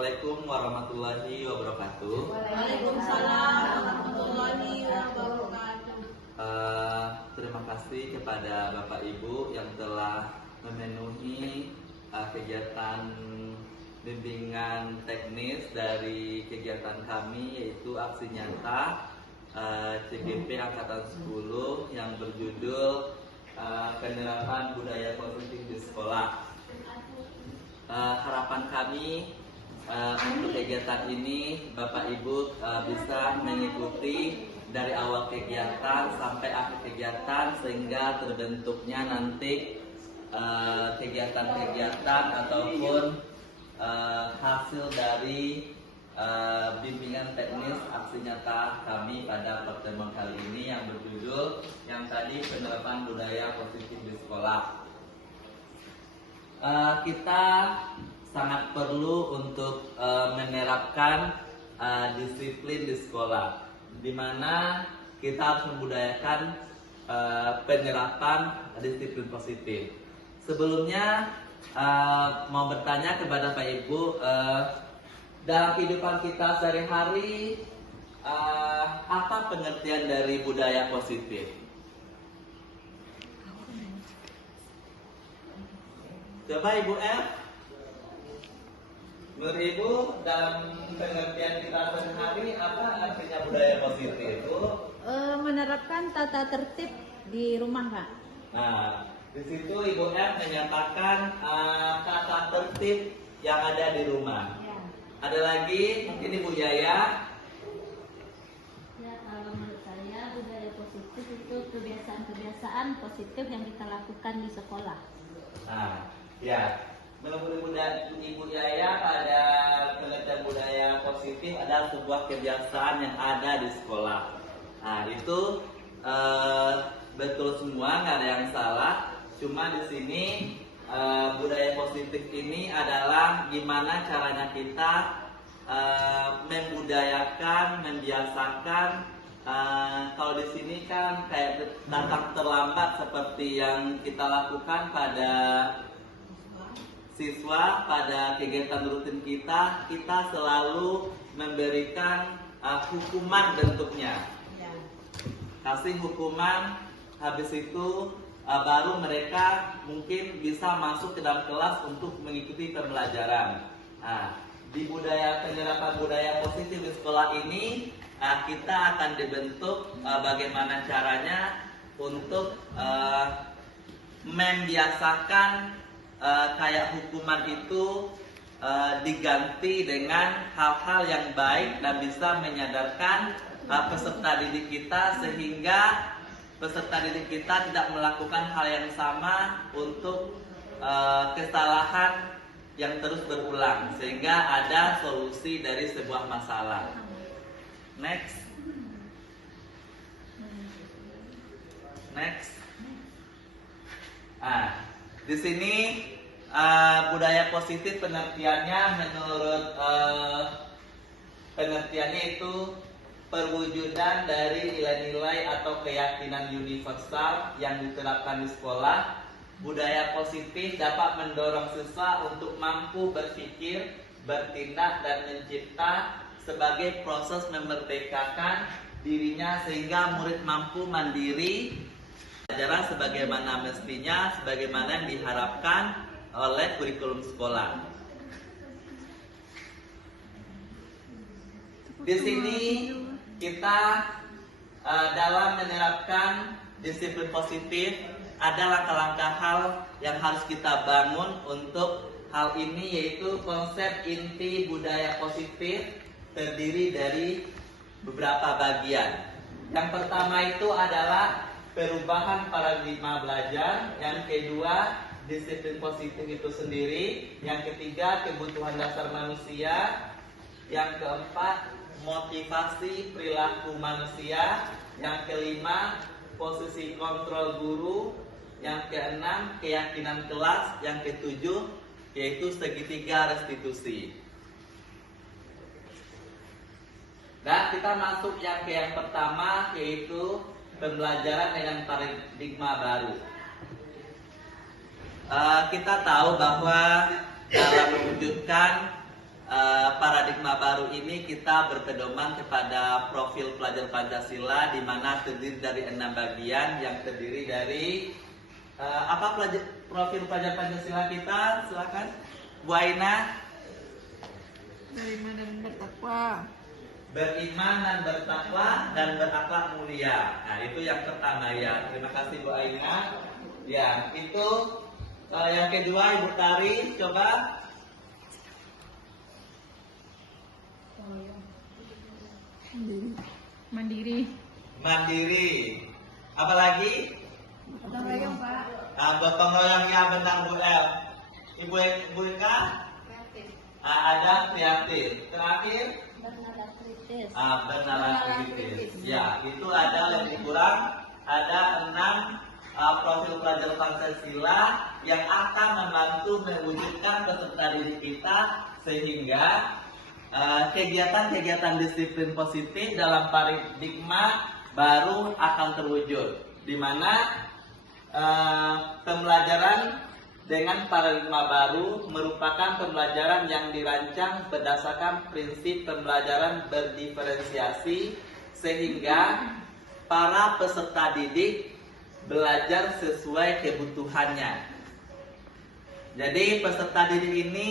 Assalamualaikum warahmatullahi wabarakatuh. Waalaikumsalam warahmatullahi wabarakatuh. Terima kasih kepada Bapak Ibu yang telah memenuhi kegiatan bimbingan teknis dari kegiatan kami, yaitu aksi nyata CGP Angkatan 10 yang berjudul penerapan budaya positif di sekolah. Harapan kami untuk kegiatan ini Bapak Ibu bisa mengikuti dari awal kegiatan sampai akhir kegiatan, sehingga terbentuknya nanti kegiatan-kegiatan ataupun hasil dari bimbingan teknis aksi nyata kami pada pertemuan kali ini yang berjudul yang tadi penerapan budaya positif di sekolah. Kita sangat perlu untuk menerapkan disiplin di sekolah, di mana kita harus membudayakan penerapan disiplin positif. Sebelumnya mau bertanya kepada Pak Ibu, dalam kehidupan kita sehari-hari apa pengertian dari budaya positif? Coba Ibu F, menurut Ibu dalam pengertian kita sehari-hari apa artinya budaya positif, Bu? Menerapkan tata tertib di rumah, Kak. Nah, di situ Ibu F menyatakan tata tertib yang ada di rumah. Ya. Ada lagi mungkin Ibu Yaya? Ya, kalau menurut saya budaya positif itu kebiasaan-kebiasaan positif yang kita lakukan di sekolah. Nah, ya, menurut Ibu Yaya pada pengertian budaya positif adalah sebuah kebiasaan yang ada di sekolah. Nah, itu betul semua, nggak ada yang salah. Cuma di sini budaya positif ini adalah gimana caranya kita membudayakan, membiasakan. Kalau di sini kan kayak datang terlambat seperti yang kita lakukan pada siswa pada kegiatan rutin kita selalu memberikan hukuman bentuknya. Kasih hukuman, habis itu baru mereka mungkin bisa masuk ke dalam kelas untuk mengikuti pembelajaran. Nah, di penerapan budaya positif di sekolah ini kita akan dibentuk bagaimana caranya untuk membiasakan kayak hukuman itu diganti dengan hal-hal yang baik dan bisa menyadarkan peserta didik kita, sehingga peserta didik kita tidak melakukan hal yang sama untuk kesalahan yang terus berulang, sehingga ada solusi dari sebuah masalah. Next. Di sini budaya positif pengertiannya menurut pengertiannya itu perwujudan dari nilai-nilai atau keyakinan universal yang diterapkan di sekolah. Budaya positif dapat mendorong siswa untuk mampu berpikir, bertindak, dan mencipta sebagai proses memerdekakan dirinya, sehingga murid mampu mandiri pelajaran sebagaimana mestinya, sebagaimana yang diharapkan oleh kurikulum sekolah. Di sini kita dalam menerapkan disiplin positif ada langkah-langkah hal yang harus kita bangun untuk hal ini, yaitu konsep inti budaya positif terdiri dari beberapa bagian. Yang pertama itu adalah perubahan paradigma belajar, yang kedua disiplin positif itu sendiri, yang ketiga kebutuhan dasar manusia, yang keempat motivasi perilaku manusia, yang kelima posisi kontrol guru, yang keenam keyakinan kelas, yang ketujuh yaitu segitiga restitusi. Dan kita masuk yang pertama, yaitu pembelajaran dengan paradigma baru. Kita tahu bahwa dalam mewujudkan paradigma baru ini kita berpedoman kepada profil pelajar Pancasila, di mana terdiri dari 6 bagian yang terdiri dari profil pelajar Pancasila kita. Silakan Bu Aina. Beriman dan bertakwa. Beriman dan bertakwa dan berakhlak mulia. Nah, itu yang pertama ya. Terima kasih Bu Aina. Ya, itu yang kedua Ibu Tari, coba. Mandiri. Mandiri. Apalagi? Gotong royong, Pak. Gotong royong, ya benar Bu El. Ibu Eka? Ada kreatif. Terakhir? bernada kritis. Bernada kritis. Ya, itu ada lebih kurang ada 6 profil pelajar Pancasila yang akan membantu mewujudkan peserta didik kita sehingga kegiatan-kegiatan disiplin positif dalam paradigma baru akan terwujud, di mana pembelajaran dengan paradigma baru merupakan pembelajaran yang dirancang berdasarkan prinsip pembelajaran berdiferensiasi sehingga para peserta didik belajar sesuai kebutuhannya. Jadi peserta didik ini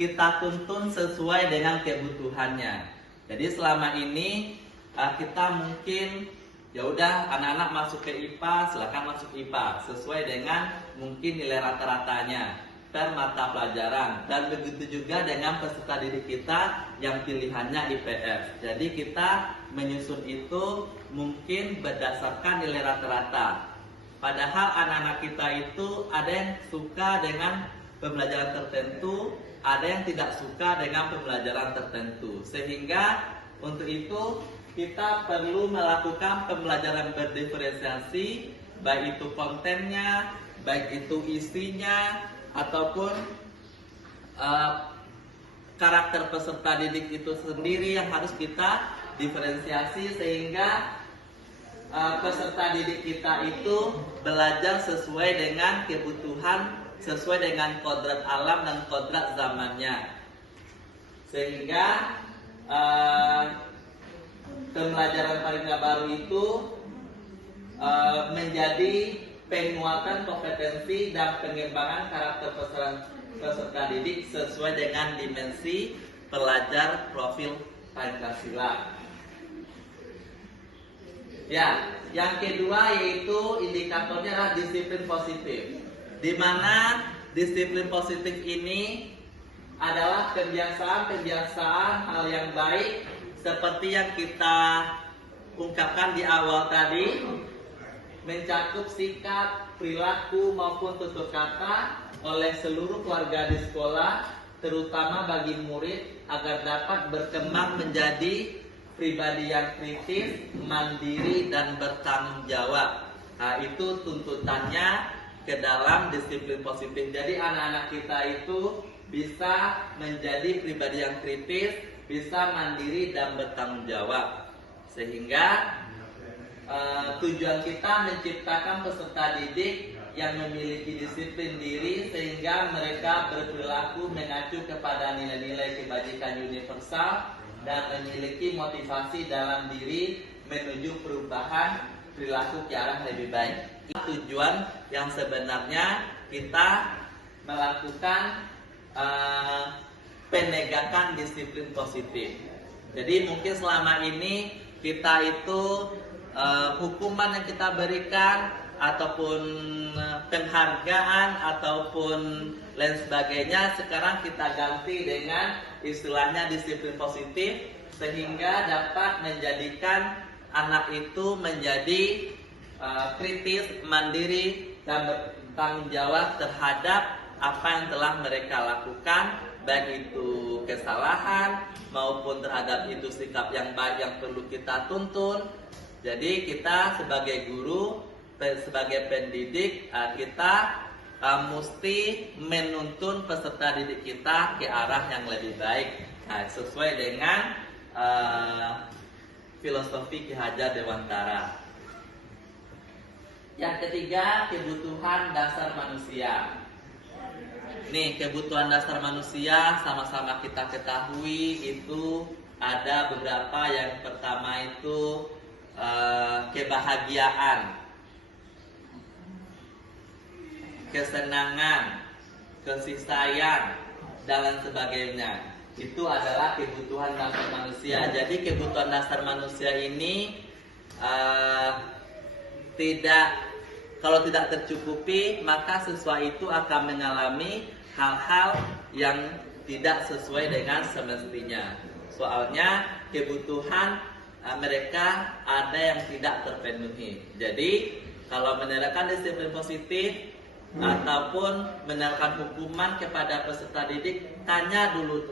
kita tuntun sesuai dengan kebutuhannya. Jadi selama ini kita mungkin ya udah anak-anak masuk ke IPA, silakan masuk IPA sesuai dengan mungkin nilai rata-ratanya per mata pelajaran, dan begitu juga dengan peserta didik kita yang pilihannya IPS. Jadi kita menyusun itu mungkin berdasarkan nilai rata-rata. Padahal anak-anak kita itu ada yang suka dengan pembelajaran tertentu, ada yang tidak suka dengan pembelajaran tertentu. Sehingga untuk itu kita perlu melakukan pembelajaran berdiferensiasi, baik itu kontennya, baik itu isinya, ataupun karakter peserta didik itu sendiri yang harus kita diferensiasi sehingga peserta didik kita itu belajar sesuai dengan kebutuhan, sesuai dengan kodrat alam dan kodrat zamannya, sehingga pembelajaran paradigma baru itu menjadi penguatan kompetensi dan pengembangan karakter peserta didik sesuai dengan dimensi pelajar profil Pancasila. Ya, yang kedua yaitu indikatornya adalah disiplin positif, di mana disiplin positif ini adalah kebiasaan hal yang baik seperti yang kita ungkapkan di awal tadi, mencakup sikap, perilaku maupun tutur kata oleh seluruh keluarga di sekolah, terutama bagi murid agar dapat berkembang menjadi pribadi yang kritis, mandiri dan bertanggung jawab. Nah, itu tuntutannya ke dalam disiplin positif. Jadi anak-anak kita itu bisa menjadi pribadi yang kritis, bisa mandiri dan bertanggung jawab. Sehingga tujuan kita menciptakan peserta didik yang memiliki disiplin diri sehingga mereka berperilaku mengacu kepada nilai-nilai kebajikan universal dan memiliki motivasi dalam diri menuju perubahan perilaku ke arah lebih baik. Tujuan yang sebenarnya kita melakukan penegakan disiplin positif. Jadi mungkin selama ini kita itu hukuman yang kita berikan ataupun penghargaan ataupun lain sebagainya sekarang kita ganti dengan istilahnya disiplin positif sehingga dapat menjadikan anak itu menjadi kritis, mandiri dan bertanggung jawab terhadap apa yang telah mereka lakukan, baik itu kesalahan maupun terhadap itu sikap yang baik yang perlu kita tuntun. Jadi kita sebagai guru, sebagai pendidik, kita mesti menuntun peserta didik kita ke arah yang lebih baik, sesuai dengan filosofi Ki Hajar Dewantara. Yang ketiga, kebutuhan dasar manusia. Nih, kebutuhan dasar manusia sama-sama kita ketahui itu ada beberapa. Yang pertama itu kebahagiaan, kesenangan, kasih sayang, dan lain sebagainya. Itu adalah kebutuhan dasar manusia. Jadi kebutuhan dasar manusia ini kalau tidak tercukupi, maka siswa itu akan mengalami hal-hal yang tidak sesuai dengan semestinya. Soalnya kebutuhan mereka ada yang tidak terpenuhi. Jadi kalau menerapkan disiplin positif ataupun menerapkan hukuman kepada peserta didik, tanya dulu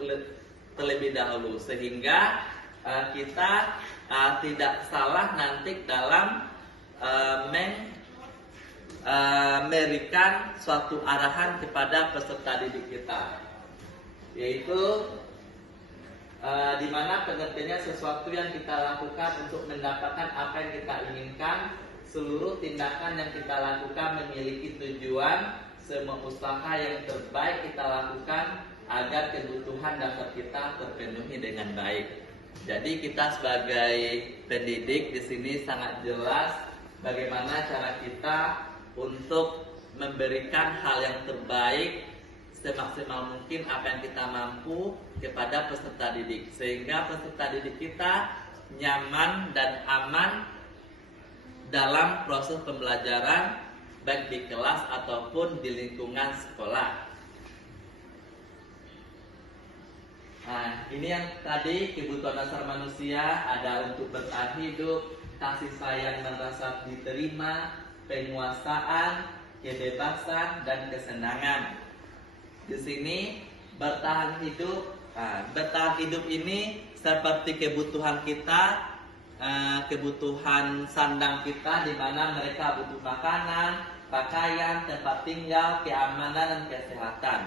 terlebih dahulu sehingga kita tidak salah nanti dalam memberikan suatu arahan kepada peserta didik kita, yaitu di mana pengertiannya sesuatu yang kita lakukan untuk mendapatkan apa yang kita inginkan. Seluruh tindakan yang kita lakukan memiliki tujuan. Semua usaha yang terbaik kita lakukan agar kebutuhan dasar kita terpenuhi dengan baik. Jadi kita sebagai pendidik di sini sangat jelas bagaimana cara kita untuk memberikan hal yang terbaik semaksimal mungkin apa yang kita mampu kepada peserta didik, sehingga peserta didik kita nyaman dan aman dalam proses pembelajaran baik di kelas ataupun di lingkungan sekolah. Nah, ini yang tadi kebutuhan dasar manusia ada untuk bertahan hidup, kasih sayang dan rasa diterima, penguasaan, kebebasan, dan kesenangan. Di sini bertahan hidup. Bertahan hidup ini seperti kebutuhan kita, kebutuhan sandang kita, di mana mereka butuh makanan, pakaian, tempat tinggal, keamanan, dan kesehatan.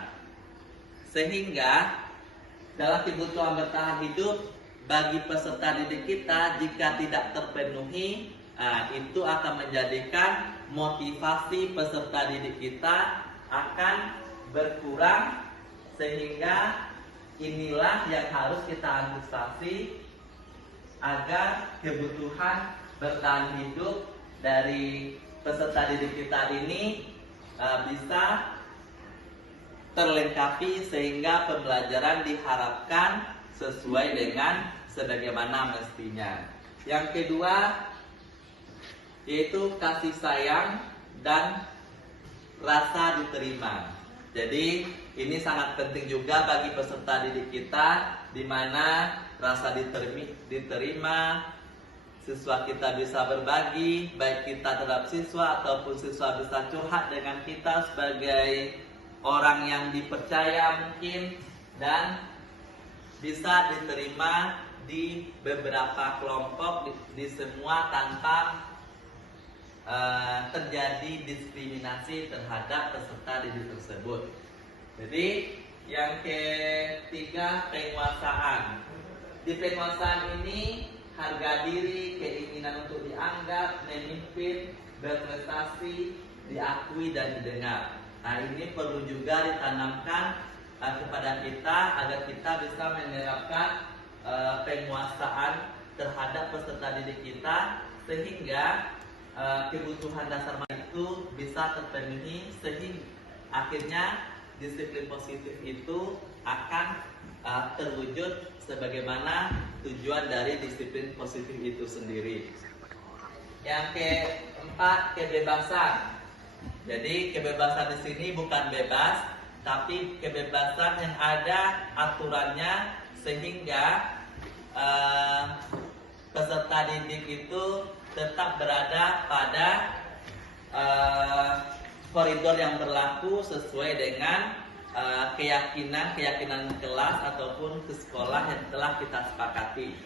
Sehingga dalam kebutuhan bertahan hidup bagi peserta didik kita, jika tidak terpenuhi, itu akan menjadikan motivasi peserta didik kita akan berkurang, sehingga inilah yang harus kita antisipasi agar kebutuhan bertahan hidup dari peserta didik kita ini bisa terlengkapi, sehingga pembelajaran diharapkan sesuai dengan sebagaimana mestinya. Yang kedua yaitu kasih sayang dan rasa diterima. Jadi ini sangat penting juga bagi peserta didik kita, di mana rasa diterima, siswa kita bisa berbagi, baik kita terhadap siswa ataupun siswa bisa curhat dengan kita sebagai orang yang dipercaya mungkin, dan bisa diterima di beberapa kelompok di semua tanpa terjadi diskriminasi terhadap peserta didik tersebut. Jadi yang ketiga, penguasaan. Di penguasaan ini harga diri, keinginan untuk dianggap, memimpin, berprestasi, diakui dan didengar. Nah, ini perlu juga ditanamkan kepada kita agar kita bisa menerapkan penguasaan terhadap peserta didik kita, sehingga kebutuhan dasar itu bisa terpenuhi, sehingga akhirnya disiplin positif itu akan terwujud sebagaimana tujuan dari disiplin positif itu sendiri. Yang keempat, kebebasan. Jadi kebebasan di sini bukan bebas, tapi kebebasan yang ada aturannya, sehingga peserta didik itu tetap berada pada koridor yang berlaku sesuai dengan keyakinan kelas ataupun ke sekolah yang telah kita sepakati.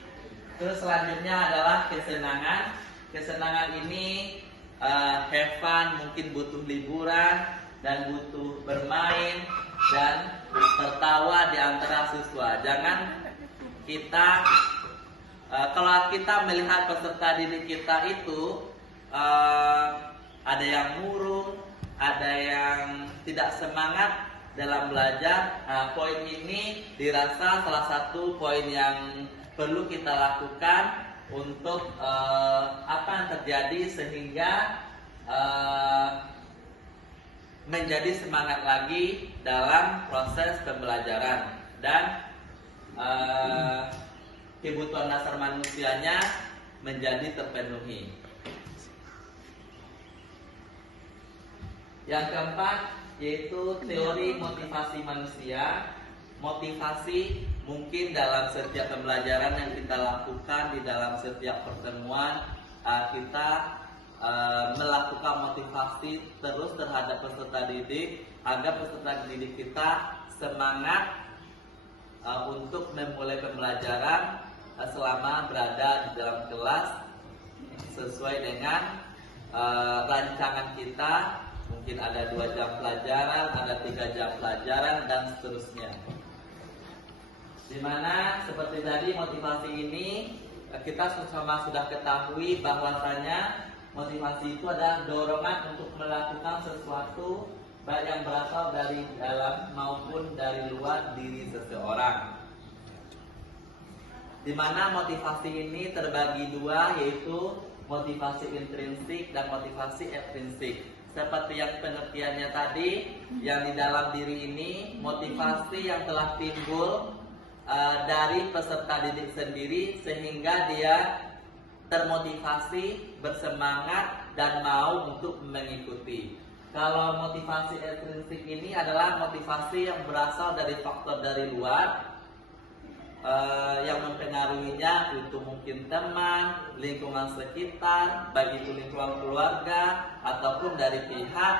Terus selanjutnya adalah kesenangan. Kesenangan ini have fun, mungkin butuh liburan dan butuh bermain dan tertawa di antara siswa. Jangan kita kalau kita melihat peserta didik kita itu ada yang murung, ada yang tidak semangat, dalam belajar. Poin ini dirasa salah satu poin yang perlu kita lakukan untuk apa yang terjadi sehingga menjadi semangat lagi dalam proses pembelajaran dan kebutuhan dasar manusianya menjadi terpenuhi. Yang keempat yaitu teori motivasi manusia. Motivasi mungkin dalam setiap pembelajaran yang kita lakukan, di dalam setiap pertemuan kita melakukan motivasi terus terhadap peserta didik agar peserta didik kita semangat untuk memulai pembelajaran selama berada di dalam kelas sesuai dengan rancangan kita. Mungkin ada 2 jam pelajaran, ada 3 jam pelajaran, dan seterusnya. Dimana seperti tadi motivasi ini kita sama sudah ketahui bahwasanya motivasi itu adalah dorongan untuk melakukan sesuatu baik yang berasal dari dalam maupun dari luar diri seseorang. Dimana motivasi ini terbagi 2, yaitu motivasi intrinsik dan motivasi ekstrinsik. Seperti yang pengertiannya tadi, yang di dalam diri ini motivasi yang telah timbul dari peserta didik sendiri sehingga dia termotivasi, bersemangat, dan mau untuk mengikuti. Kalau motivasi ekstrinsik ini adalah motivasi yang berasal dari faktor dari luar, yang mempengaruhinya itu mungkin teman, lingkungan sekitar, baik itu lingkungan keluarga ataupun dari pihak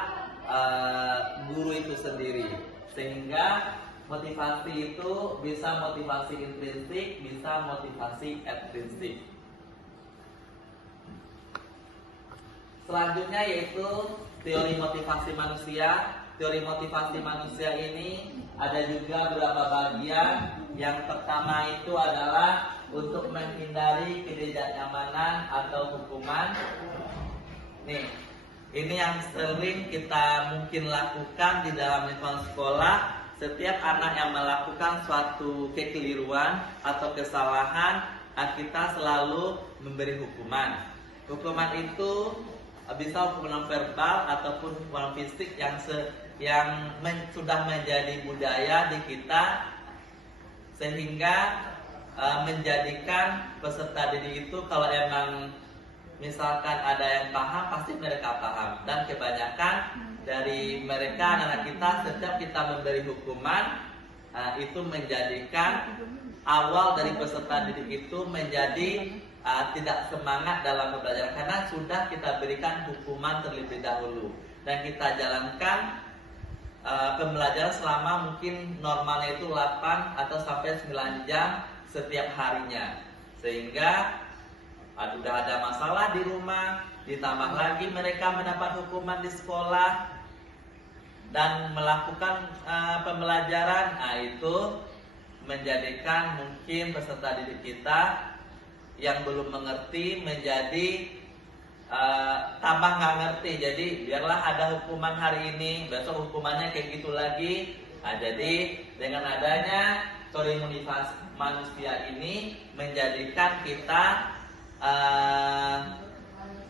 guru itu sendiri. Sehingga motivasi itu bisa motivasi intrinsik, bisa motivasi ekstrinsik. Selanjutnya yaitu teori motivasi manusia. Teori motivasi manusia ini ada juga beberapa bagian. Yang pertama itu adalah untuk menghindari ketidaknyamanan atau hukuman. Nih, ini yang sering kita mungkin lakukan di dalam lingkungan sekolah. Setiap anak yang melakukan suatu kekeliruan atau kesalahan, kita selalu memberi hukuman. Hukuman itu bisa hukuman verbal ataupun hukuman fisik yang sudah menjadi budaya di kita, sehingga menjadikan peserta didik itu kalau emang misalkan ada yang paham pasti mereka paham, dan kebanyakan dari mereka anak kita setiap kita memberi hukuman itu menjadikan awal dari peserta didik itu menjadi tidak semangat dalam belajar karena sudah kita berikan hukuman terlebih dahulu dan kita jalankan pembelajaran selama mungkin normalnya itu 8 atau sampai 9 jam setiap harinya, sehingga sudah ada masalah di rumah, ditambah lagi mereka mendapat hukuman di sekolah dan melakukan pembelajaran, itu menjadikan mungkin peserta didik kita yang belum mengerti menjadi tambah nggak ngerti. Jadi biarlah ada hukuman hari ini, besok hukumannya kayak gitu lagi. Jadi dengan adanya teori motivasi manusia ini menjadikan kita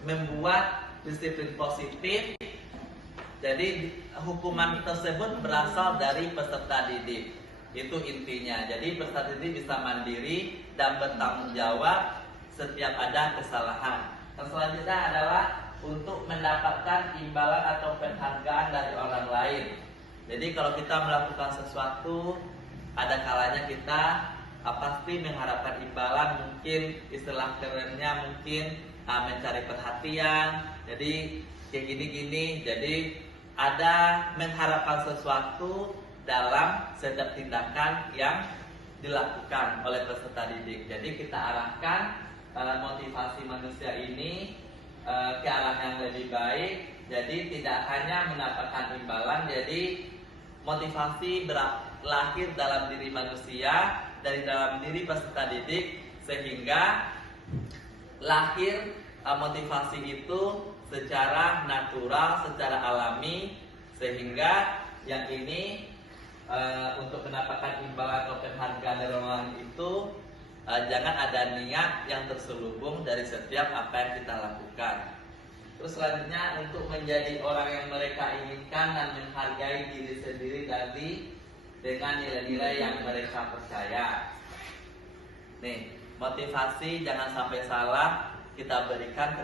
membuat disiplin positif. Jadi hukuman tersebut berasal dari peserta didik. Itu intinya. Jadi peserta didik bisa mandiri dan bertanggung jawab setiap ada kesalahan. Yang selanjutnya adalah untuk mendapatkan imbalan atau penghargaan dari orang lain. Jadi kalau kita melakukan sesuatu, ada kalanya kita pasti mengharapkan imbalan, mungkin istilah kerennya mungkin mencari perhatian. Jadi kayak gini-gini. Jadi ada mengharapkan sesuatu dalam setiap tindakan yang dilakukan oleh peserta didik. Jadi kita arahkan motivasi manusia ini ke arah yang lebih baik. Jadi tidak hanya mendapatkan imbalan. Jadi motivasi lahir dalam diri manusia, dari dalam diri peserta didik, sehingga lahir motivasi itu secara natural, secara alami, sehingga yang ini untuk mendapatkan imbalan atau penghargaan dari orang lain itu jangan ada niat yang terselubung dari setiap apa yang kita lakukan. Terus selanjutnya untuk menjadi orang yang mereka inginkan dan menghargai diri sendiri tadi dengan nilai-nilai yang mereka percaya. Nih, motivasi jangan sampai salah kita berikan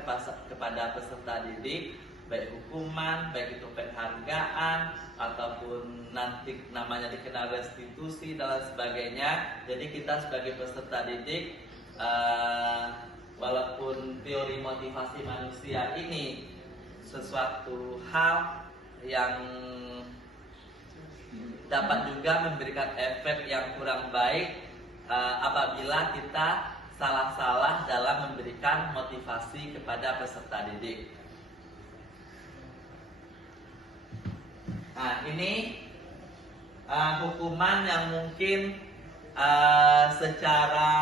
kepada peserta didik, baik hukuman, baik itu penghargaan, ataupun nanti namanya dikenal restitusi dan lain sebagainya. Jadi kita sebagai peserta didik, walaupun teori motivasi manusia ini sesuatu hal yang dapat juga memberikan efek yang kurang baik apabila kita salah-salah dalam memberikan motivasi kepada peserta didik. Nah, ini hukuman yang mungkin secara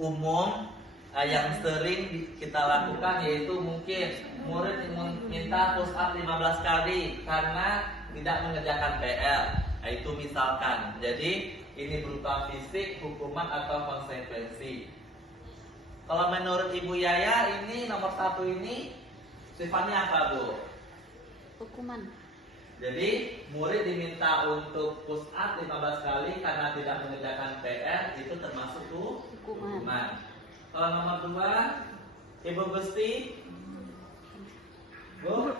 umum yang sering kita lakukan, yaitu mungkin murid minta push up 15 kali karena tidak mengerjakan PR. Nah, itu misalkan. Jadi ini berupa fisik, hukuman atau konsekuensi. Kalau menurut Ibu Yaya, ini nomor 1 ini sifatnya apa, Bu? Hukuman. Jadi murid diminta untuk push up 15 kali karena tidak mengerjakan PR, itu termasuk hukuman. Kalau nomor 2, Ibu Gusti, Bu,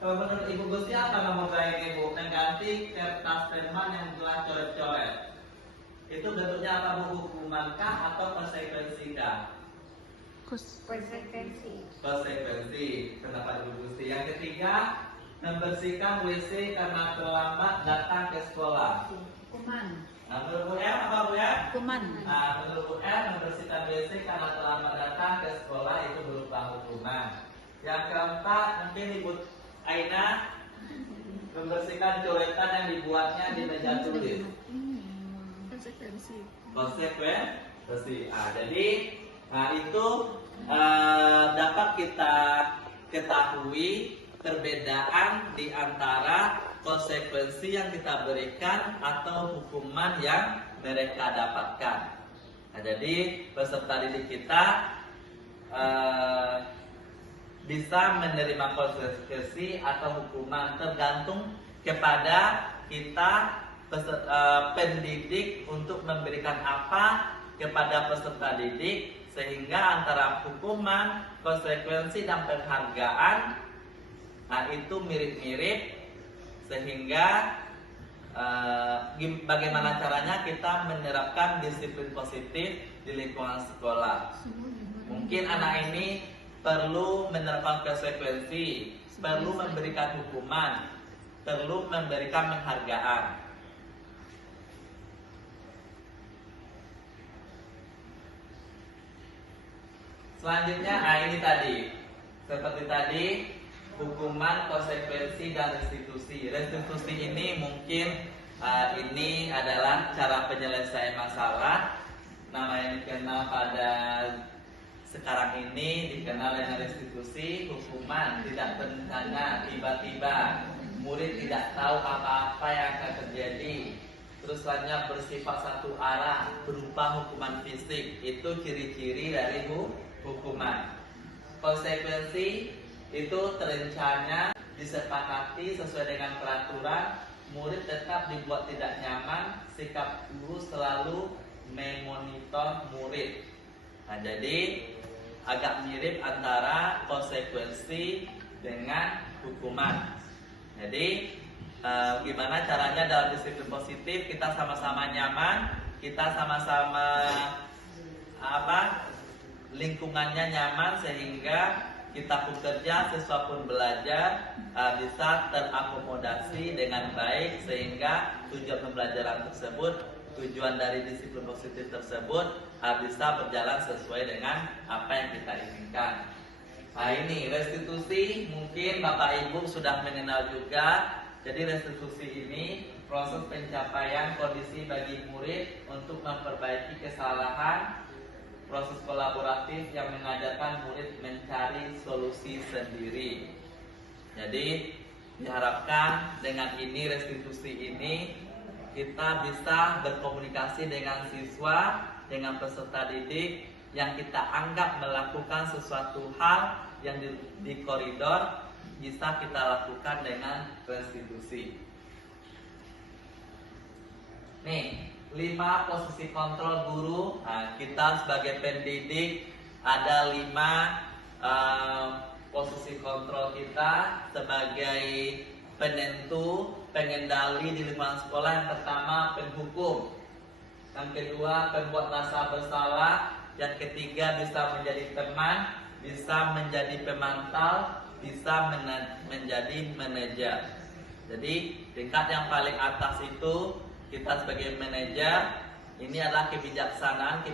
kalau menurut Ibu Gusti apa nomor 2 ini, Bu? Mengganti kertas perman yang telah coret-coret. Itu bentuknya apa, Bu? Hukumankah atau konsekuensi kah? Konsekuensi. Konsekuensi, pendapat Ibu Gusti. Yang ketiga, membersihkan WC karena terlambat datang ke sekolah. Hukuman. Nah, menurut Bu R apa, Bu R? Hukuman. Nah, menurut Bu R, membersihkan WC karena terlambat datang ke sekolah itu berupa hukuman. Yang keempat, mungkin Ibu Aina, membersihkan coretan yang dibuatnya di meja tulis. Konsekuensi. Jadi, itu dapat kita ketahui perbedaan di antara konsekuensi yang kita berikan atau hukuman yang mereka dapatkan. Nah, jadi peserta didik kita bisa menerima konsekuensi atau hukuman tergantung kepada kita pendidik untuk memberikan apa kepada peserta didik, sehingga antara hukuman, konsekuensi dan penghargaan itu mirip-mirip, sehingga bagaimana caranya kita menerapkan disiplin positif di lingkungan sekolah. Mungkin anak ini perlu menerapkan konsekuensi, perlu memberikan hukuman, perlu memberikan penghargaan. Selanjutnya, ini tadi seperti tadi, hukuman, konsekuensi, dan restitusi. Restitusi ini mungkin ini adalah cara penyelesaian masalah. Nama yang dikenal pada sekarang ini dikenal dengan restitusi. Hukuman tidak berencana, tiba-tiba murid tidak tahu apa-apa yang akan terjadi. Terus selanjutnya bersifat satu arah berupa hukuman fisik. Itu ciri-ciri dari hukuman. Konsekuensi itu terencana, disepakati sesuai dengan peraturan, murid tetap dibuat tidak nyaman, sikap guru selalu memonitor murid. Nah, jadi agak mirip antara konsekuensi dengan hukuman. Jadi gimana caranya dalam disiplin positif kita sama-sama nyaman, kita sama-sama lingkungannya nyaman, sehingga kita pun kerja, siswa pun belajar bisa terakomodasi dengan baik, sehingga tujuan pembelajaran tersebut, tujuan dari disiplin positif tersebut bisa berjalan sesuai dengan apa yang kita inginkan. Nah, ini restitusi mungkin Bapak Ibu sudah mengenal juga. Jadi restitusi ini proses pencapaian kondisi bagi murid untuk memperbaiki kesalahan, proses kolaboratif yang mengajarkan murid mencari solusi sendiri. Jadi diharapkan dengan ini restitusi ini kita bisa berkomunikasi dengan siswa, dengan peserta didik yang kita anggap melakukan sesuatu hal yang di koridor, bisa kita lakukan dengan restitusi. Nih, 5 posisi kontrol guru. Nah, kita sebagai pendidik ada 5 posisi kontrol kita sebagai penentu, pengendali di lingkungan sekolah. Yang pertama, penghukum. Yang kedua, pembuat rasa bersalah. Yang ketiga, bisa menjadi teman, bisa menjadi pemantau, bisa menjadi manajer. Jadi tingkat yang paling atas itu kita sebagai manajer, ini adalah kebijaksanaan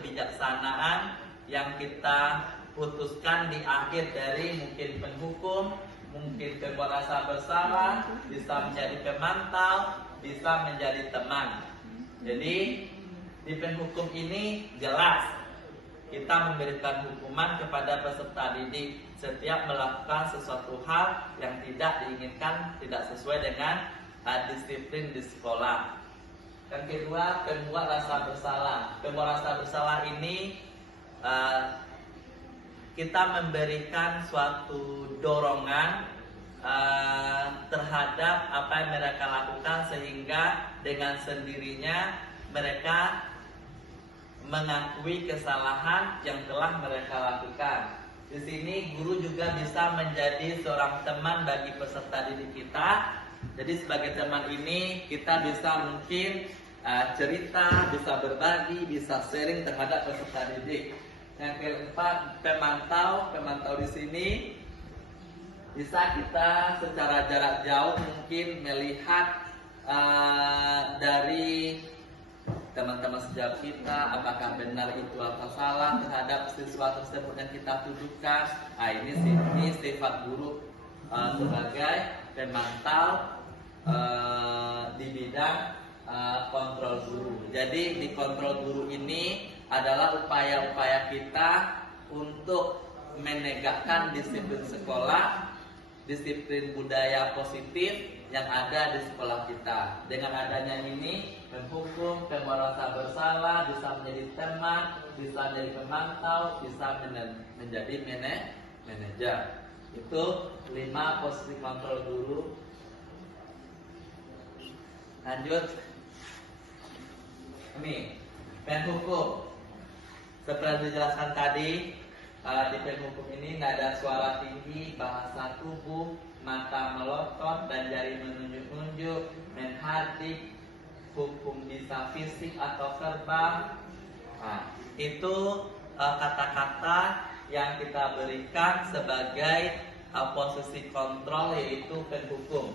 yang kita putuskan di akhir dari mungkin penghukum, mungkin pembuat rasa bersalah, bisa menjadi pemantau, bisa menjadi teman. Jadi di penghukum ini jelas kita memberikan hukuman kepada peserta didik setiap melakukan sesuatu hal yang tidak diinginkan, tidak sesuai dengan disiplin di sekolah. Yang kedua, pembuat rasa bersalah. Pembuat rasa bersalah ini kita memberikan suatu dorongan terhadap apa yang mereka lakukan, sehingga dengan sendirinya mereka mengakui kesalahan yang telah mereka lakukan. Di sini guru juga bisa menjadi seorang teman bagi peserta didik kita. Jadi sebagai teman ini kita bisa mungkin cerita, bisa berbagi, bisa sharing terhadap peserta didik. Yang keempat, pemantau. Pemantau di sini bisa kita secara jarak jauh mungkin melihat dari teman-teman sejawat kita apakah benar itu atau salah terhadap siswa tersebut yang kita tuduhkan. Ini sifat guru sebagai pemantau di bidang kontrol guru. Jadi di kontrol guru ini adalah upaya-upaya kita untuk menegakkan disiplin sekolah, disiplin budaya positif yang ada di sekolah kita. Dengan adanya ini, penghukum, pembuat rasa bersalah, bisa menjadi teman, bisa menjadi pemantau, bisa menjadi manajer. Itu 5 posisi kontrol guru. Lanjut. Ini penghukum. Seperti dijelaskan tadi, di penghukum ini nada suara tinggi, bahasa tubuh, mata melotot dan jari menunjuk-nunjuk, menhadik, hukum bisa fisik atau verbal. Itu kata-kata yang kita berikan sebagai posisi kontrol, yaitu penghukum.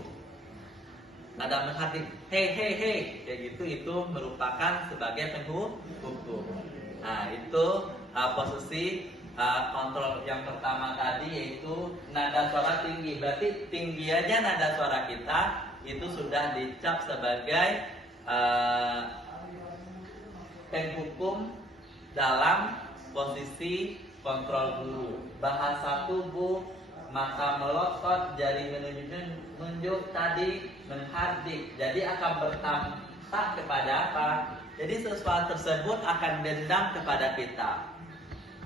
Nada menhadik, hei hei hei, kayak gitu, itu merupakan sebagai penghukum. Itu posisi kontrol yang pertama tadi, yaitu nada suara tinggi. Berarti tinggi aja nada suara kita itu sudah dicap sebagai penghukum dalam posisi kontrol guru. Bahasa tubuh, mata melotot, jari menunjuk tadi, menhadik. Jadi akan bertampak kepada apa? Jadi sesuatu tersebut akan dendam kepada kita.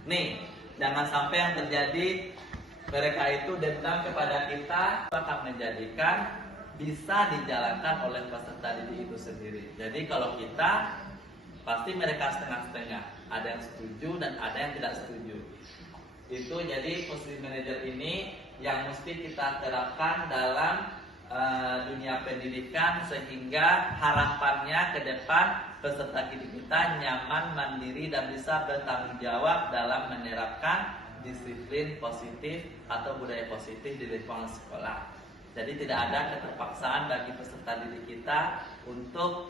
Nih, jangan sampai yang terjadi mereka itu dendam kepada kita, akan menjadikan bisa dijalankan oleh peserta didik itu sendiri. Jadi kalau kita, pasti mereka setengah-setengah, ada yang setuju dan ada yang tidak setuju. Itu jadi posisi manajer ini yang mesti kita terapkan dalam dunia pendidikan, sehingga harapannya ke depan peserta didik kita nyaman, mandiri, dan bisa bertanggung jawab dalam menerapkan disiplin positif atau budaya positif di lingkungan sekolah. Jadi tidak ada keterpaksaan bagi peserta didik kita untuk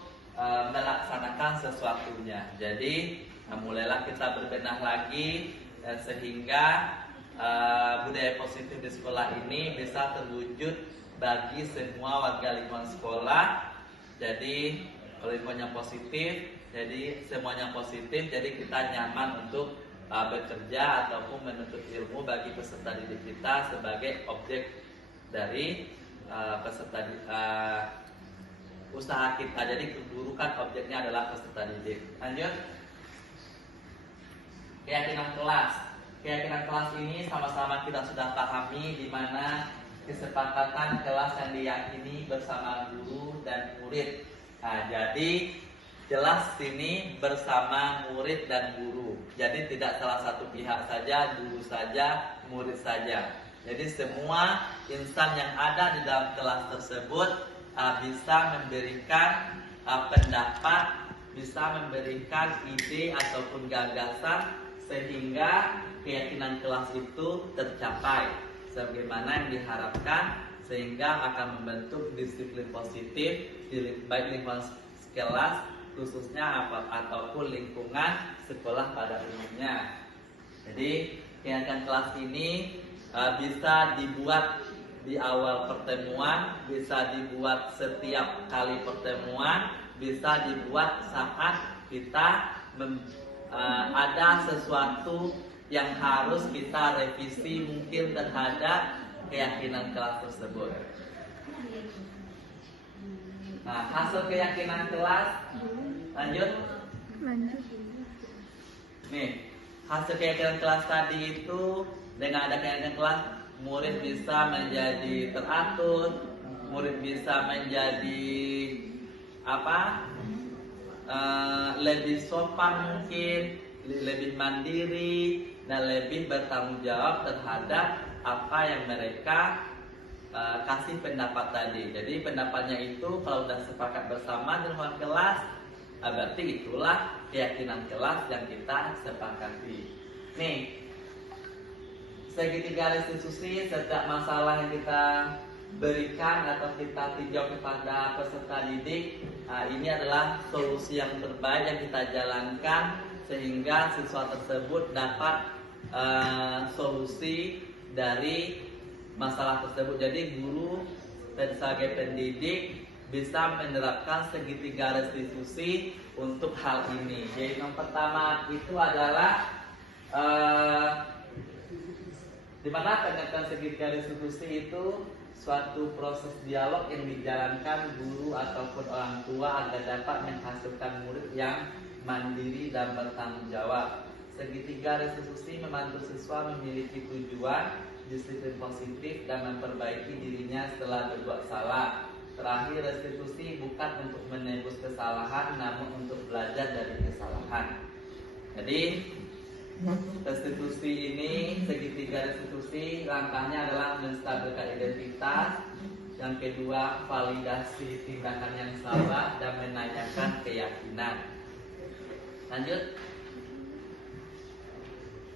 melaksanakan sesuatunya. Jadi mulailah kita berbenah lagi, sehingga budaya positif di sekolah ini bisa terwujud bagi semua warga lingkungan sekolah. Jadi kalau lingkungannya positif, jadi semuanya positif, jadi kita nyaman untuk bekerja ataupun menuntut ilmu bagi peserta didik kita sebagai objek dari peserta usaha kita. Jadi guru kan objeknya adalah peserta didik. Lanjut. Keyakinan kelas. Keyakinan kelas ini sama-sama kita sudah pahami, di mana kesepakatan kelas yang diyakini bersama guru dan murid. Nah, jadi jelas sini bersama murid dan guru. Jadi tidak salah satu pihak saja, guru saja, murid saja. Jadi semua insan yang ada di dalam kelas tersebut bisa memberikan pendapat, bisa memberikan ide ataupun gagasan sehingga keyakinan kelas itu tercapai sebagaimana yang diharapkan, sehingga akan membentuk disiplin positif baik lingkungan kelas khususnya ataupun lingkungan sekolah pada umumnya. Jadi keyakinan kelas ini bisa dibuat di awal pertemuan, bisa dibuat setiap kali pertemuan, bisa dibuat saat kita ada sesuatu yang harus kita revisi mungkin terhadap keyakinan kelas tersebut. Nah, hasil keyakinan kelas, lanjut. Nih, hasil keyakinan kelas tadi itu, dengan ada keyakinan kelas, murid bisa menjadi teratur, murid bisa menjadi lebih sopan mungkin, lebih mandiri, dan lebih bertanggung jawab terhadap apa yang mereka kasih pendapat tadi. Jadi pendapatnya itu kalau sudah sepakat bersama di ruang kelas, berarti itulah keyakinan kelas yang kita sepakati. Nih, segitiga restitusi setiap masalah yang kita berikan atau kita tinjau kepada peserta didik, ini adalah solusi yang terbaik yang kita jalankan sehingga siswa tersebut dapat solusi dari masalah tersebut. Jadi guru dan sebagai pendidik bisa menerapkan segitiga restitusi untuk hal ini. Jadi yang pertama itu adalah di mana pengertian segitiga restitusi itu suatu proses dialog yang dijalankan guru ataupun orang tua agar dapat menghasilkan murid yang mandiri dan bertanggung jawab. Segitiga restitusi membantu siswa memiliki tujuan, disiplin positif, dan memperbaiki dirinya setelah berbuat salah. Terakhir, restitusi bukan untuk menebus kesalahan, namun untuk belajar dari kesalahan. Jadi restitusi ini, segitiga restitusi, langkahnya adalah menstabilkan identitas. Yang kedua, validasi tindakan yang salah dan menanyakan keyakinan. Lanjut.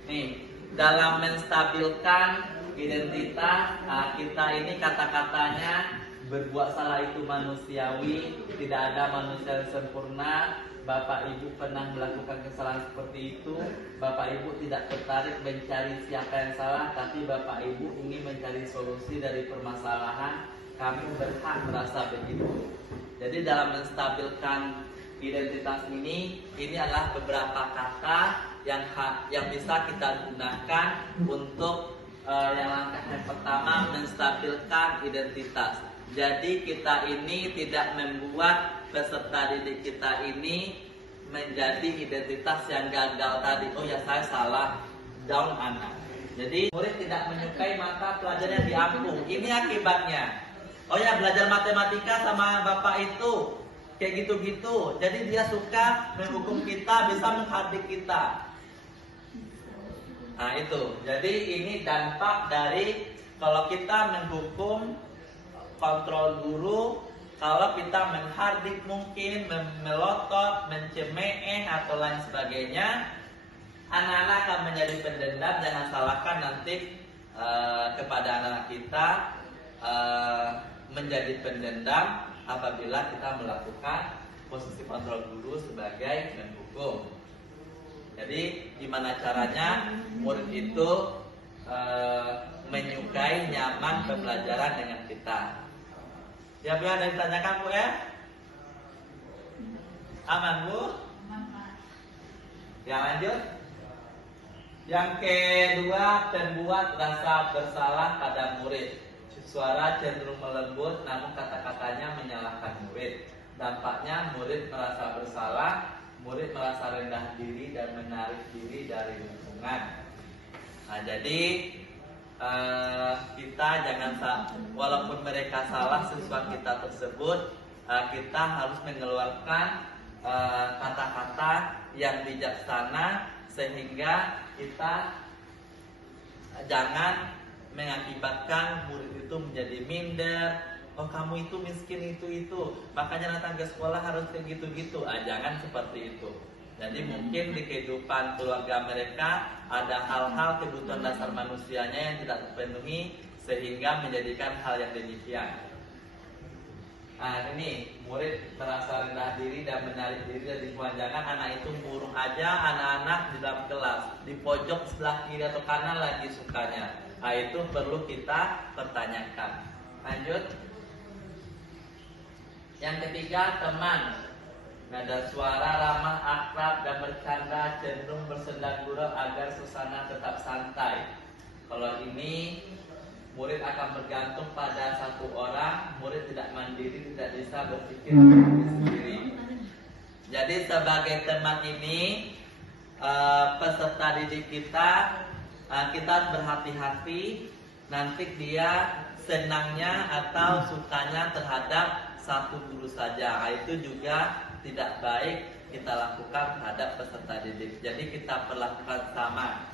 Nih, dalam menstabilkan identitas, kita ini kata-katanya berbuat salah itu manusiawi, tidak ada manusia yang sempurna. Bapak Ibu pernah melakukan kesalahan seperti itu. Bapak Ibu tidak tertarik mencari siapa yang salah, tapi Bapak Ibu ingin mencari solusi dari permasalahan. Kami berhak merasa begitu. Jadi dalam menstabilkan identitas ini adalah beberapa kata yang bisa kita gunakan untuk yang langkah yang pertama, menstabilkan identitas. Jadi kita ini tidak membuat peserta didik kita ini menjadi identitas yang gagal tadi. Oh ya, saya salah, down anak. Jadi murid tidak menyukai maka pelajarannya diampu. Ini akibatnya. Oh ya, belajar matematika sama bapak itu kayak gitu-gitu. Jadi dia suka menghukum kita, bisa menghardik kita. Nah itu. Jadi ini dampak dari kalau kita menghukum, kontrol guru, kalau kita menghardik mungkin, melotot, mencemeh atau lain sebagainya, anak-anak akan menjadi pendendam. Jangan salahkan nanti kepada anak kita menjadi pendendam apabila kita melakukan posisi kontrol guru sebagai menghukum. Jadi gimana caranya murid itu menyukai, nyaman pembelajaran dengan kita. Ya, Bu, ada yang ditanyakan, Bu, ya? Aman, Bu? Ya, lanjut. Yang kedua, membuat rasa bersalah pada murid. Suara cenderung melembut, namun kata-katanya menyalahkan murid. dampaknya murid merasa bersalah, murid merasa rendah diri dan menarik diri dari lingkungan. Nah, jadi kita jangan walaupun mereka salah siswa kita tersebut, kita harus mengeluarkan kata-kata yang bijaksana sehingga kita jangan mengakibatkan murid itu menjadi minder. Oh, kamu itu miskin itu, makanya datang ke sekolah harus kayak gitu-gitu. Jangan seperti itu. Jadi mungkin di kehidupan keluarga mereka ada hal-hal kebutuhan dasar manusianya yang tidak terpenuhi sehingga menjadikan hal yang demikian. Nah, ini murid merasa rendah diri dan menarik diri dari lingkungan. Jangan anak itu murung aja anak-anak di dalam kelas, di pojok sebelah kiri atau kanan lagi sukanya. Nah, itu perlu kita pertanyakan. Lanjut. Yang ketiga, teman. Nada suara ramah, akrab, dan bercanda cenderung bersenda gurau agar suasana tetap santai. Kalau ini murid akan bergantung pada satu orang, murid tidak mandiri, tidak bisa berpikir sendiri. Jadi sebagai teman ini, peserta didik kita, kita harus berhati-hati nanti dia senangnya atau sukanya terhadap satu guru saja. Itu juga tidak baik kita lakukan terhadap peserta didik. Jadi kita perlakukan sama.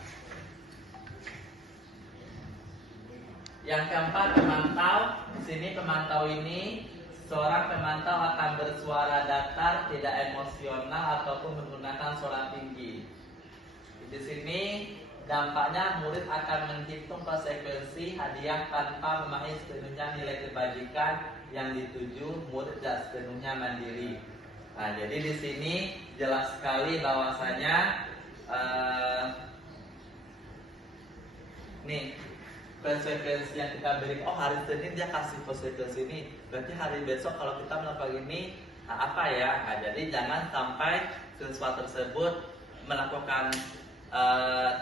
Yang keempat, pemantau. Di sini pemantau ini, seorang pemantau akan bersuara datar, tidak emosional ataupun menggunakan suara tinggi. Di sini dampaknya murid akan menghitung konsekuensi hadiah tanpa memahami sepenuhnya nilai kebajikan yang dituju. Murid tidak sepenuhnya mandiri. Nah, jadi di sini jelas sekali bahwasanya nih konsekuensi yang kita beri. Oh, hari Senin dia kasih konsekuensi ini, berarti hari besok kalau kita melakukan ini apa ya? Nah, jadi jangan sampai siswa tersebut melakukan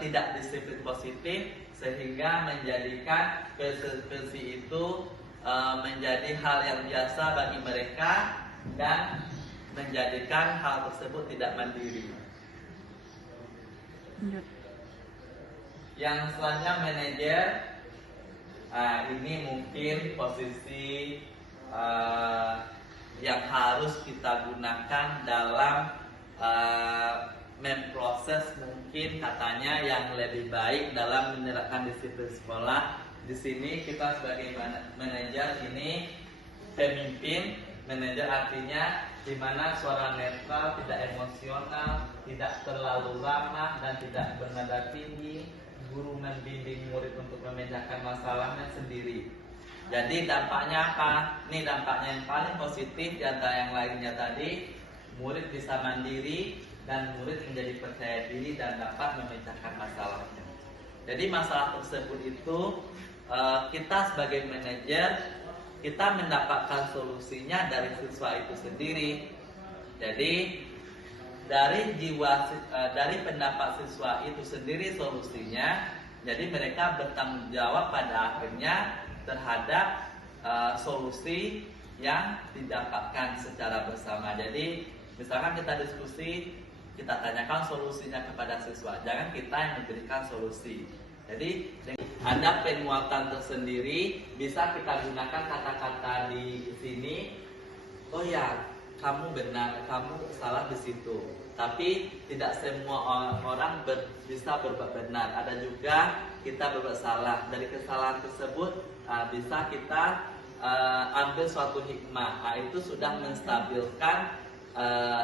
tidak disiplin positif sehingga menjadikan konsekuensi itu menjadi hal yang biasa bagi mereka dan menjadikan hal tersebut tidak mandiri. Yang selanjutnya manajer. Ini mungkin posisi yang harus kita gunakan dalam memproses mungkin katanya yang lebih baik dalam menerapkan disiplin sekolah. Di sini kita sebagai manajer ini pemimpin. Manajer artinya di mana suara netral, tidak emosional, tidak terlalu ramah dan tidak bernada tinggi. Guru membimbing murid untuk memecahkan masalahnya sendiri. Jadi dampaknya apa? Ini dampaknya yang paling positif di antara yang lainnya tadi, murid bisa mandiri dan murid menjadi percaya diri dan dapat memecahkan masalahnya. Jadi masalah tersebut itu kita sebagai manajer, kita mendapatkan solusinya dari siswa itu sendiri. Jadi dari pendapat siswa itu sendiri solusinya. Jadi mereka bertanggung jawab pada akhirnya terhadap solusi yang didapatkan secara bersama. Jadi misalkan kita diskusi, kita tanyakan solusinya kepada siswa, jangan kita yang memberikan solusi. Jadi ada penguatan tersendiri, bisa kita gunakan kata-kata di sini. Oh ya, kamu benar, kamu salah di situ. Tapi tidak semua orang bisa berbuat benar. Ada juga kita berbuat salah. Dari kesalahan tersebut bisa kita ambil suatu hikmah. Itu sudah menstabilkan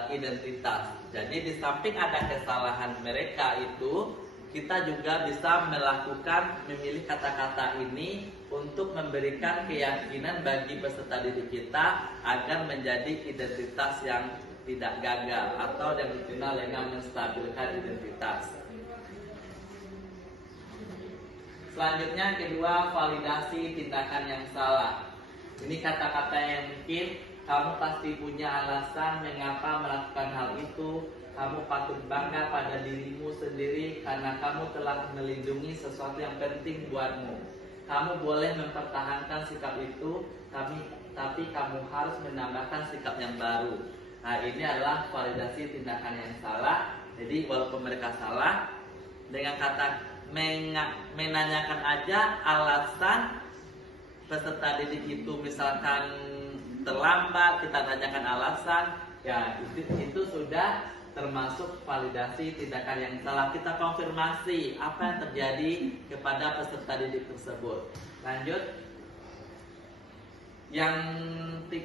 identitas. Jadi di samping ada kesalahan mereka itu, kita juga bisa memilih kata-kata ini untuk memberikan keyakinan bagi peserta didik kita agar menjadi identitas yang tidak gagal atau yang dikenal dengan menstabilkan identitas. Selanjutnya kedua, validasi tindakan yang salah. Ini kata-kata yang mungkin kamu pasti punya alasan mengapa melakukan hal itu. Kamu patut bangga pada dirimu sendiri karena kamu telah melindungi sesuatu yang penting buatmu. Kamu boleh mempertahankan sikap itu, tetapi kamu harus menambahkan sikap yang baru. Nah, ini adalah validasi tindakan yang salah. Jadi walaupun mereka salah, dengan kata menanyakan aja alasan peserta didik itu misalkan terlambat, kita tanyakan alasan, ya itu sudah termasuk validasi tindakan yang salah. Kita konfirmasi apa yang terjadi kepada peserta didik tersebut. Lanjut. Yang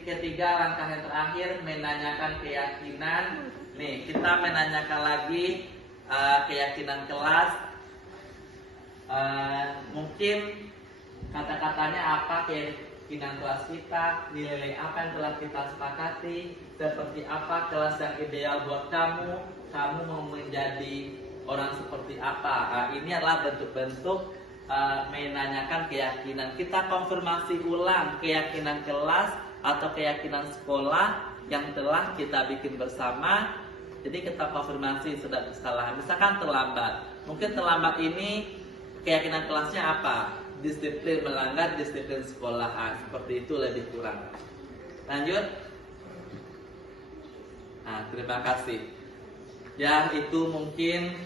ketiga, langkah yang terakhir, menanyakan keyakinan. Nih, kita menanyakan lagi keyakinan kelas. Mungkin kata-katanya apa keyakinan kelas kita, nilai apa yang telah kita sepakati, seperti apa kelas yang ideal buat kamu mau menjadi orang seperti apa. Ini adalah bentuk-bentuk menanyakan keyakinan. Kita konfirmasi ulang keyakinan kelas atau keyakinan sekolah yang telah kita bikin bersama. Jadi kita konfirmasi sudah kesalahan. Misalkan terlambat, mungkin terlambat ini keyakinan kelasnya apa? Disiplin, melanggar disiplin sekolahan. Seperti itu lebih kurang. Lanjut. Nah, terima kasih. Ya, itu mungkin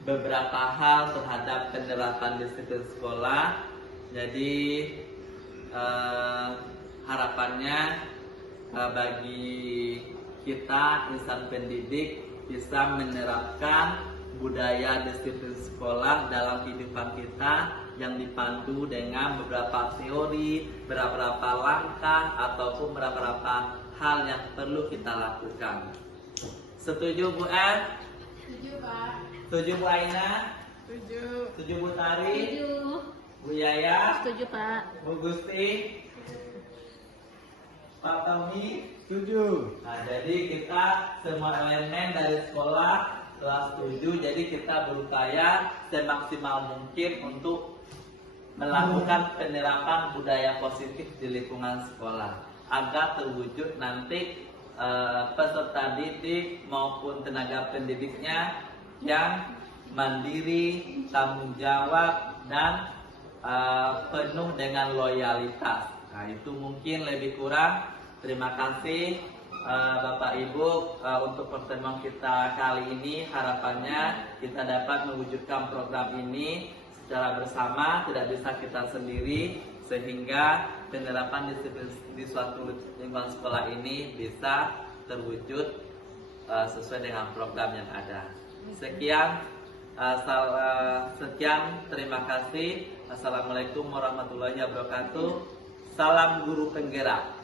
beberapa hal terhadap penerapan disiplin sekolah. Jadi harapannya bagi kita insan pendidik bisa menerapkan budaya disiplin sekolah dalam kehidupan kita yang dipandu dengan beberapa teori, beberapa langkah ataupun beberapa hal yang perlu kita lakukan. Setuju Bu An? Setuju, Pak. Setuju Bu Aina? Setuju. Setuju Bu Tari? Setuju. Bu Yaya? Setuju, Pak. Bu Gusti? Pak Tommy? Setuju. Nah, jadi kita semua elemen dari sekolah telah setuju. Jadi kita berupaya semaksimal mungkin untuk melakukan penerapan budaya positif di lingkungan sekolah agar terwujud nanti peserta didik maupun tenaga pendidiknya yang mandiri, tanggung jawab, dan penuh dengan loyalitas. Nah, itu mungkin lebih kurang. Terima kasih Bapak Ibu untuk pertemuan kita kali ini. Harapannya kita dapat mewujudkan program ini secara bersama, tidak bisa kita sendiri, sehingga penerapan disiplin di suatu lingkungan sekolah ini bisa terwujud sesuai dengan program yang ada. Sekian, terima kasih. Assalamualaikum warahmatullahi wabarakatuh. Salam guru penggerak.